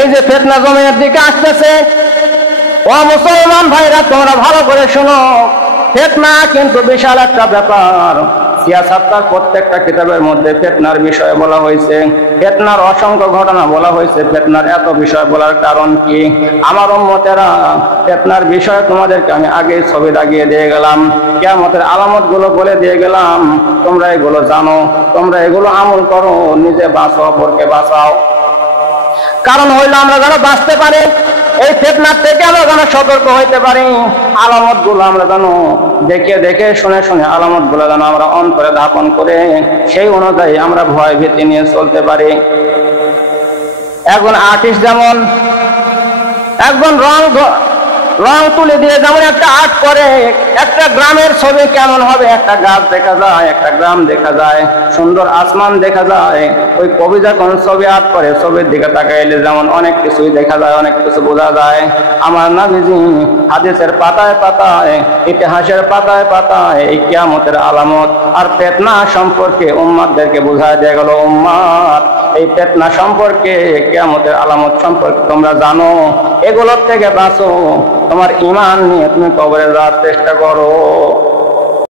এই যে ফিতনা জমিনের দিকে আসতেছে, ও মুসলমান ভাইরা তোমরা ভালো করে শোনো, ফিতনা কিন্তু বিশাল একটা ব্যাপার। সিয়াসাত্তার প্রত্যেকটা কিতাবের মধ্যে ফিতনার বিষয়ে বলা হয়েছে, ফিতনার অসংখ্য ঘটনা বলা হয়েছে। ফিতনার এত বিষয় বলার কারণ কি? আমার উম্মতেরা, ফিতনার বিষয়ে তোমাদেরকে আমি আগেই ছবি লাগিয়ে দিয়ে গেলাম, কিয়ামতের আলামত গুলো বলে দিয়ে গেলাম। তোমরা এগুলো জানো, তোমরা এগুলো আমল করো, নিজে বাঁচো, অপরকে বাঁচাও। কারণ হইলো আমরা যেন বাঁচতে পারি, এই ফিতনার থেকে আমরা যেন সতর্ক হইতে পারি, আলামত গুলো আমরা যেন দেখে দেখে শুনে শুনে আলামত গুলো যেন আমরা অন্তরে ধাপন করে সেই অনুযায়ী আমরা ভয় ভীতি নিয়ে চলতে পারি। একজন আর্টিস্ট যেমন একজন রং তুলে দিয়ে যেমন একটা আর্ট করে, একটা গ্রামের ছবি কেমন হবে, একটা গাছ দেখা যায়, একটা গ্রাম দেখা যায়, সুন্দর আসমান দেখা যায়। ওই কবি যখন ছবি আর্ট করে, ছবির দিকে তাকাইলে যেমন অনেক কিছুই দেখা যায়, অনেক কিছু বোঝা যায়। আমার নবীজি হাদিসের পাতায় পাতায়, ইতিহাসের পাতায় পাতায় এই কিয়ামতের আলামত আর ফিতনা সম্পর্কে উম্মাতদেরকে বুঝায় দিয়ে গেল, উম্মাত এই ফিতনা সম্পর্কে, কিয়ামতের আলামত সম্পর্কে তোমরা জানো, এগুলোর থেকে বাঁচো, তোমার ঈমান নিয়ে তুমি কবরে যাওয়ার চেষ্টা করো।